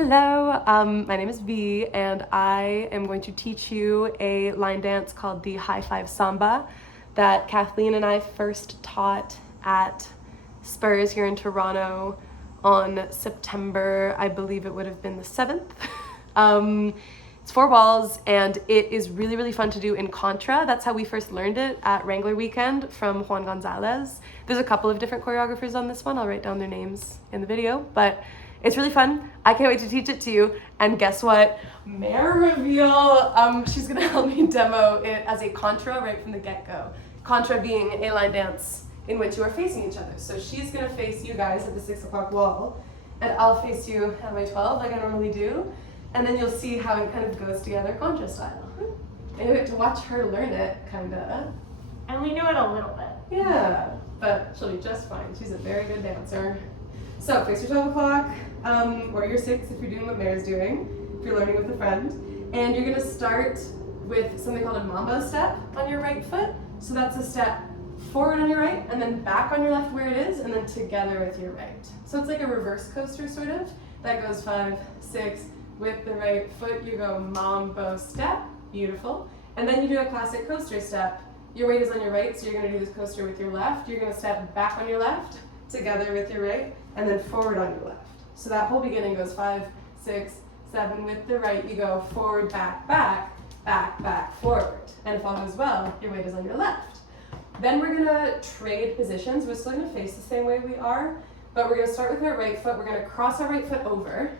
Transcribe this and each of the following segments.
Hello, my name is V, and I am going to teach you a line dance called the High Five Samba that Kathleen and I first taught at SPURS here in Toronto on September, I believe it would have been the 7th. It's 4 balls, and it is really, really fun to do in contra. That's how we first learned it at Wrangler Weekend from Juan Gonzalez. There's a couple of different choreographers on this one. I'll write down their names in the video, but it's really fun. I can't wait to teach it to you. And guess what? Mare reveal. She's gonna help me demo it as a contra right from the get-go. Contra being a line dance in which you are facing each other. So she's gonna face you guys at the 6 o'clock wall, and I'll face you at my 12 like I normally do. And then you'll see how it kind of goes together contra style. And you get to watch her learn it, kinda. I only know it a little bit. Yeah, but she'll be just fine. She's a very good dancer. So face your 12 o'clock, or your 6 if you're doing what Mare's doing, if you're learning with a friend. And you're gonna start with something called a mambo step on your right foot. So that's a step forward on your right, and then back on your left where it is, and then together with your right. So it's like a reverse coaster sort of. That goes 5, 6, with the right foot you go mambo step, beautiful. And then you do a classic coaster step. Your weight is on your right, so you're gonna do this coaster with your left. You're gonna step back on your left, together with your right, and then forward on your left. So that whole beginning goes 5, 6, 7, with the right, you go forward, back, back, back, back, forward. And if all goes well, your weight is on your left. Then we're gonna trade positions. We're still gonna face the same way we are, but we're gonna start with our right foot. We're gonna cross our right foot over,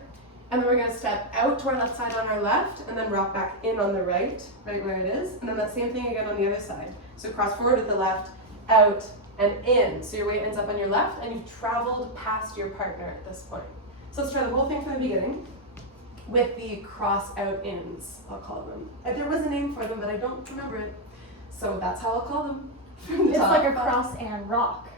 and then we're gonna step out to our left side on our left, and then rock back in on the right where it is. And then that same thing again on the other side. So cross forward with the left, out, and in. So your weight ends up on your left, and you've traveled past your partner at this point. So let's try the whole thing from the beginning with the cross out ins, I'll call them. There was a name for them, but I don't remember it. So that's how I'll call them. It's like a cross and rock,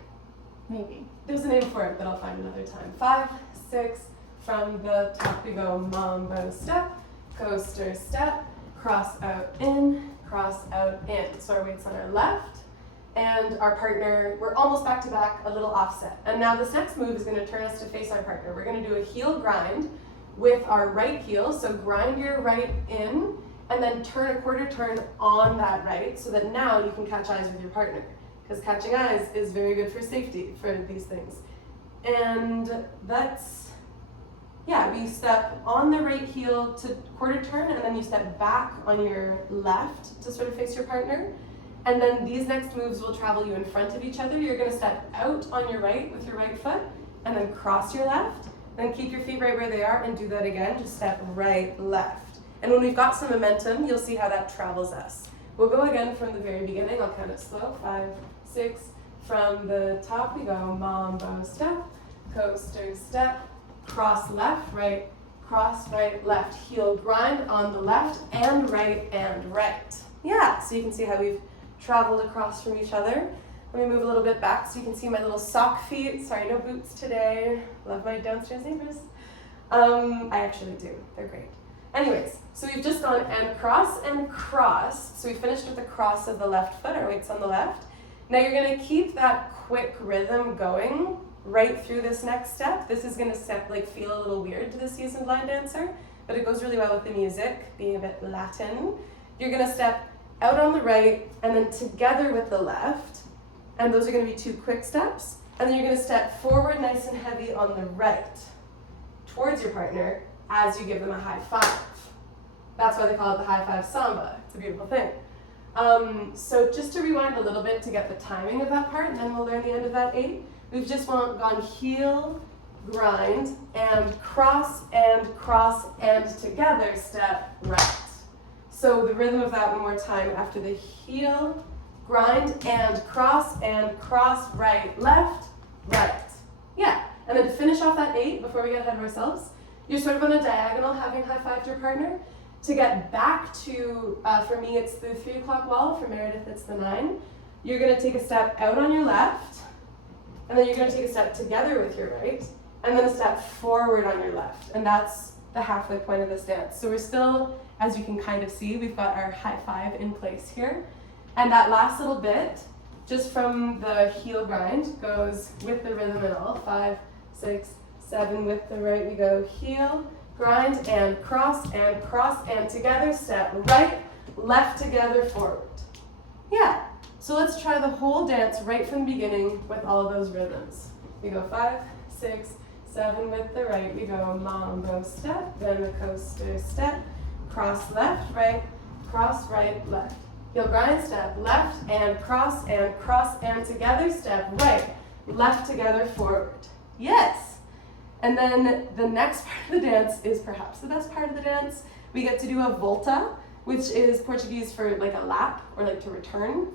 maybe. There's a name for it, but I'll find another time. 5, 6, from the top we go mambo step, coaster step, cross out in, cross out in. So our weight's on our left, and our partner, we're almost back to back, a little offset. And now this next move is gonna turn us to face our partner. We're gonna do a heel grind with our right heel. So grind your right in, and then turn a quarter turn on that right, so that now you can catch eyes with your partner. Because catching eyes is very good for safety for these things. And that's, yeah, we step on the right heel to quarter turn, and then you step back on your left to sort of face your partner. And then these next moves will travel you in front of each other. You're gonna step out on your right with your right foot, and then cross your left, then keep your feet right where they are, and do that again, just step right, left. And when we've got some momentum, you'll see how that travels us. We'll go again from the very beginning. I'll count it slow. 5, 6, from the top we go mambo step, coaster step, cross left, right, cross right, left, heel grind on the left, and right, and right. Yeah, so you can see how we've traveled across from each other. Let me move a little bit back so you can see my little sock feet. Sorry, no boots today. Love my downstairs neighbors. I actually do, they're great. Anyways, so we've just gone and cross. So we finished with the cross of the left foot, our weight's on the left. Now you're gonna keep that quick rhythm going right through this next step. This is gonna feel a little weird to the seasoned line dancer, but it goes really well with the music, being a bit Latin. You're gonna step out on the right, and then together with the left, and those are gonna be 2 quick steps, and then you're gonna step forward nice and heavy on the right, towards your partner, as you give them a high five. That's why they call it the High Five Samba. It's a beautiful thing. So just to rewind a little bit to get the timing of that part, and then we'll learn the end of that 8. We've just gone heel, grind, and cross, and together step right. So the rhythm of that one more time after the heel, grind, and cross, right, left, right. Yeah, and then to finish off that 8, before we get ahead of ourselves, you're sort of on a diagonal having high-fived your partner. To get back to, for me it's the 3 o'clock wall, for Meredith it's the 9. You're gonna take a step out on your left, and then you're gonna take a step together with your right, and then a step forward on your left. And that's the halfway point of this dance. So we're still, as you can kind of see, we've got our high five in place here. And that last little bit, just from the heel grind, goes with the rhythm and all. 5, 6, 7, with the right we go heel, grind and cross and together, step right, left together, forward. Yeah, so let's try the whole dance right from the beginning with all of those rhythms. We go 5, 6, 7 with the right. We go mambo step, then the coaster step, cross left, right left. Heel grind, step left and cross and together, step right, left together, forward. Yes. And then the next part of the dance is perhaps the best part of the dance. We get to do a volta, which is Portuguese for like a lap or like to return.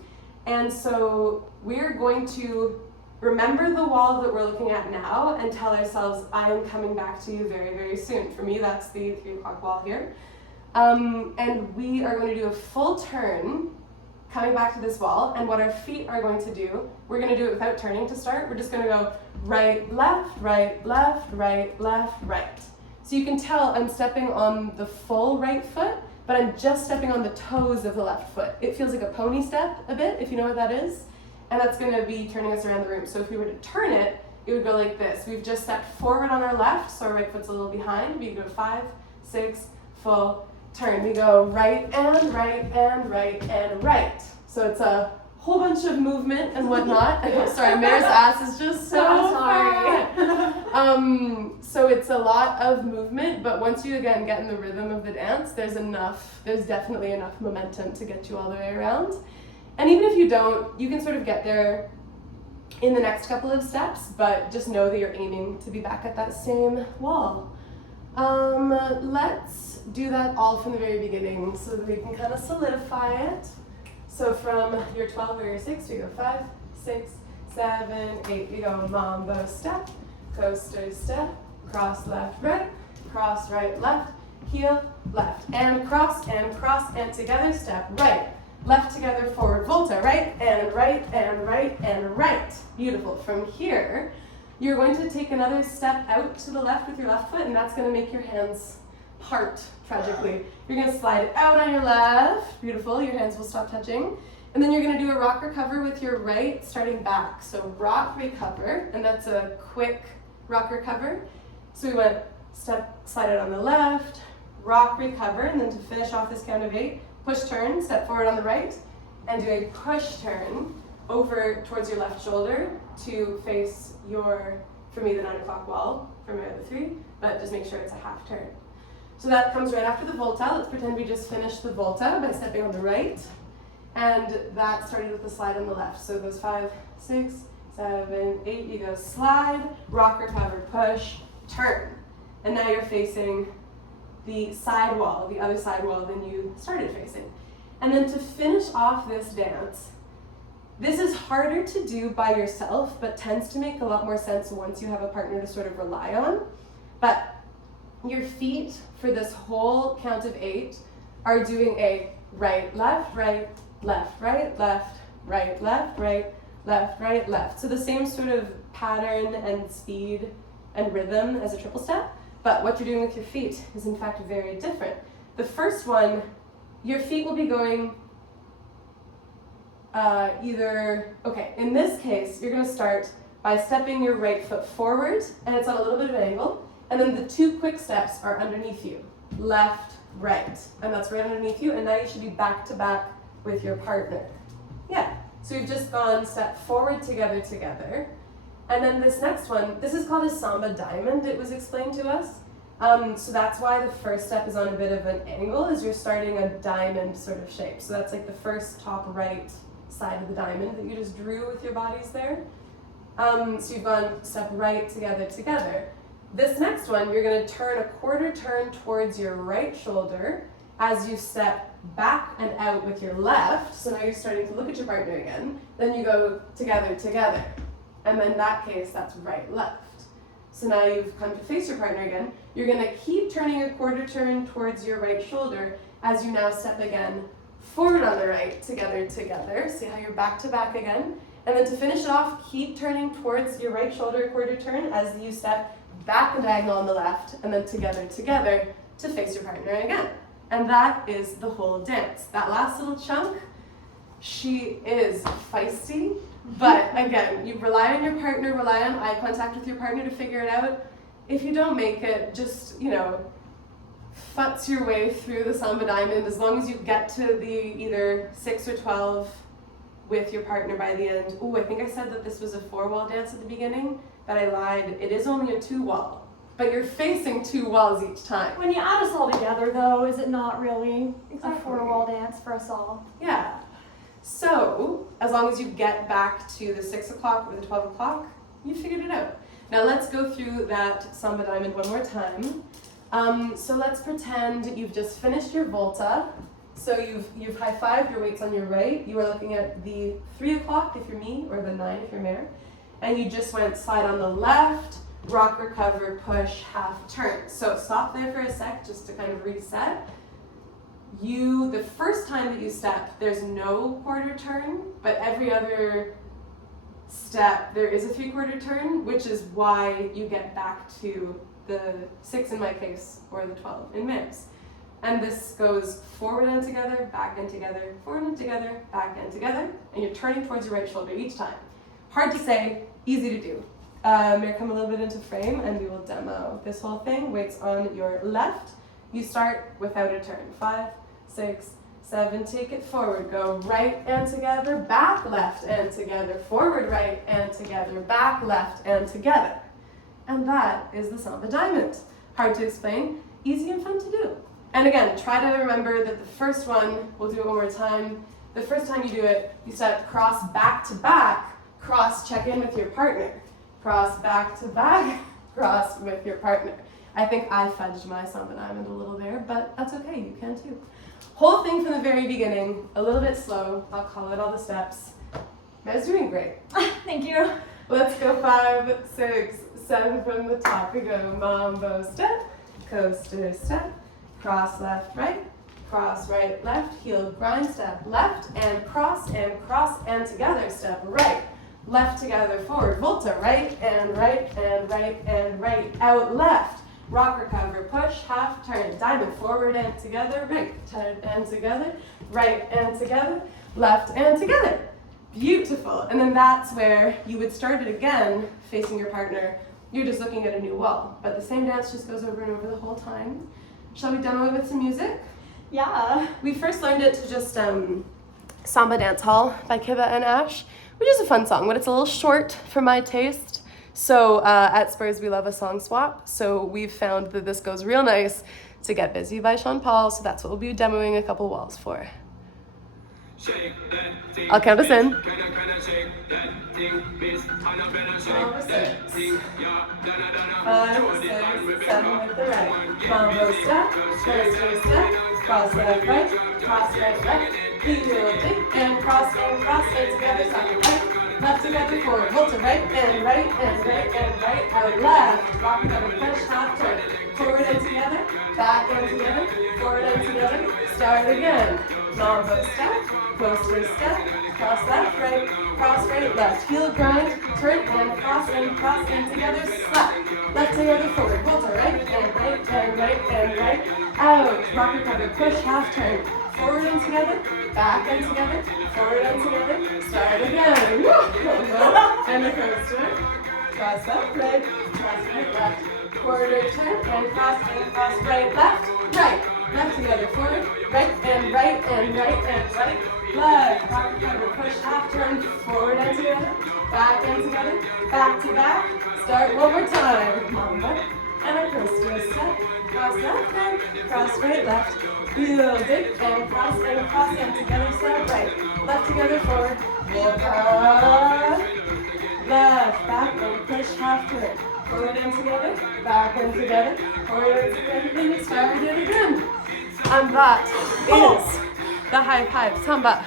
And so we're going to remember the wall that we're looking at now and tell ourselves, I am coming back to you very, very soon. For me, that's the 3 o'clock wall here. And we are going to do a full turn coming back to this wall. And what our feet are going to do, we're going to do it without turning to start. We're just going to go right, left, right, left, right, left, right. So you can tell I'm stepping on the full right foot, but I'm just stepping on the toes of the left foot. It feels like a pony step a bit, if you know what that is. And that's going to be turning us around the room. So if we were to turn it, it would go like this. We've just stepped forward on our left, so our right foot's a little behind. We go 5, 6, full turn. We go right and right and right and right. So it's a whole bunch of movement and whatnot. I'm sorry, Mare's ass is just so sorry. So it's a lot of movement, but once you again get in the rhythm of the dance, there's definitely enough momentum to get you all the way around. And even if you don't, you can sort of get there in the next couple of steps, but just know that you're aiming to be back at that same wall. Let's do that all from the very beginning so that we can kind of solidify it. So from your 12 or your 6, we go 5, 6, 7, 8. We go mambo step, coaster step, cross left, right left, heel left, and cross and together, step right, left together, forward, volta, right and right and right and right. Beautiful. From here, you're going to take another step out to the left with your left foot, and that's going to make your hands part, tragically. You're going to slide it out on your left. Beautiful. Your hands will stop touching. And then you're going to do a rock recover with your right, starting back. So rock recover, and that's a quick rock recover. So we went step, slide it on the left, rock recover, and then to finish off this count of 8, push turn, step forward on the right, and do a push turn over towards your left shoulder to face your, for me, the 9 o'clock wall, for my other 3, but just make sure it's a half turn. So that comes right after the volta. Let's pretend we just finished the volta by stepping on the right. And that started with the slide on the left. So it goes 5, 6, 7, 8. You go slide, rock, recover, push, turn. And now you're facing the side wall, the other side wall than you started facing. And then to finish off this dance, this is harder to do by yourself, but tends to make a lot more sense once you have a partner to sort of rely on. But your feet for this whole count of 8 are doing a right, left, right, left, right, left, right, left, right, left, right, left. So the same sort of pattern and speed and rhythm as a triple step, but what you're doing with your feet is in fact very different. The first one, your feet will be going in this case, you're going to start by stepping your right foot forward, and it's on a little bit of an angle. And then the 2 quick steps are underneath you, left, right, and that's right underneath you, and now you should be back to back with your partner. Yeah, so you've just gone step forward together, and then this next one, this is called a Samba diamond, it was explained to us. So that's why the first step is on a bit of an angle, is you're starting a diamond sort of shape. So that's like the first top right side of the diamond that you just drew with your bodies there. So you've gone step right, together. This next one, you're going to turn a quarter turn towards your right shoulder as you step back and out with your left. So now you're starting to look at your partner again. Then you go together. And then in that case, that's right, left. So now you've come to face your partner again. You're going to keep turning a quarter turn towards your right shoulder as you now step again forward on the right, together. See how you're back to back again. And then to finish it off, keep turning towards your right shoulder a quarter turn as you step back and diagonal on the left, and then together to face your partner again. And that is the whole dance. That last little chunk, she is feisty, but again, you rely on your partner, rely on eye contact with your partner to figure it out. If you don't make it, just, futz your way through the Samba Diamond as long as you get to the either 6 or 12 with your partner by the end. Ooh, I think I said that this was a 4-wall dance at the beginning, but I lied. It is only a 2-wall, but you're facing 2 walls each time. When you add us all together, though, is it not really Exactly. a 4-wall dance for us all? Yeah. So, as long as you get back to the 6 o'clock or the 12 o'clock, you figured it out. Now let's go through that Samba Diamond one more time. So let's pretend you've just finished your volta. So you've high-fived, your weight's on your right. You are looking at the 3 o'clock if you're me, or the 9 if you're mare. And you just went slide on the left, rock, recover, push, half turn. So stop there for a sec just to kind of reset. The first time that you step, there's no quarter turn, but every other step there is a 3/4 turn, which is why you get back to the 6 in my case, or the 12 in Mare's. And this goes forward and together, back and together, forward and together, back and together, and you're turning towards your right shoulder each time. Hard to say, easy to do. Mare, come a little bit into frame and we will demo this whole thing. Weights on your left. You start without a turn. 5, 6, 7, take it forward. Go right and together, back, left and together, forward, right and together, back, left and together. And that is the Samba Diamond. Hard to explain, easy and fun to do. And again, try to remember that the first one, we'll do it one more time. The first time you do it, you step cross back to back, cross check in with your partner. Cross back to back, cross with your partner. I think I fudged my Samba Diamond a little there, but that's okay, you can too. Whole thing from the very beginning, a little bit slow. I'll call it all the steps. Mare's doing great. Thank you. Let's go 5, 6, 7 from the top. We go mambo step, coaster step, cross left, cross right, left, heel grind step, left and cross and together step right. Left together forward, volta, right and right and right and right, out left. Rock, recover, push, half turn, diamond, forward and together, right, turn and together, right and together, left and together. Beautiful. And then that's where you would start it again, facing your partner. You're just looking at a new wall, but the same dance just goes over and over the whole time. Shall we demo it with some music? Yeah. We first learned it to just Samba Dance Hall by Kiba and Ash, which is a fun song, but it's a little short for my taste. So at SPURS, we love a song swap. So we've found that this goes real nice to Get Busy by Sean Paul. So that's what we'll be demoing a couple walls for. I'll count us in. 5, 6, 7 with the right. Mambo step, coaster step, cross left, cross right, left. Heel dip and cross and together, side right. Left together, forward, volta, right and right and right and right, out left. Rock together, push, half turn. Forward and together, back and together, forward and together. Start again. Mambo step, coaster step, cross right, left. Heel grind, turn and cross and together, slap. Left together, forward, volta, right and right and right and right. Out, rock recover, push, half turn. Forward and together, back and together, forward and together. Start again. And the coaster. Cross left, left. Quarter turn and cross right, left. Left together, forward, right and right and right and right. Left, rock recover, push, half turn, forward and together, back and together, back to back. Start one more time. Mambo. And a coaster step, cross left and cross right, left. Heel dip and cross and together, step right. Left together, forward, volta. Left, back and push, half turn. Forward and together, back and together, forward and together, then you start it again. And that is the high five Samba.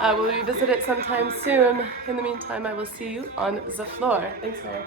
We'll revisit it sometime soon. In the meantime, I will see you on the floor. Thanks, Mary.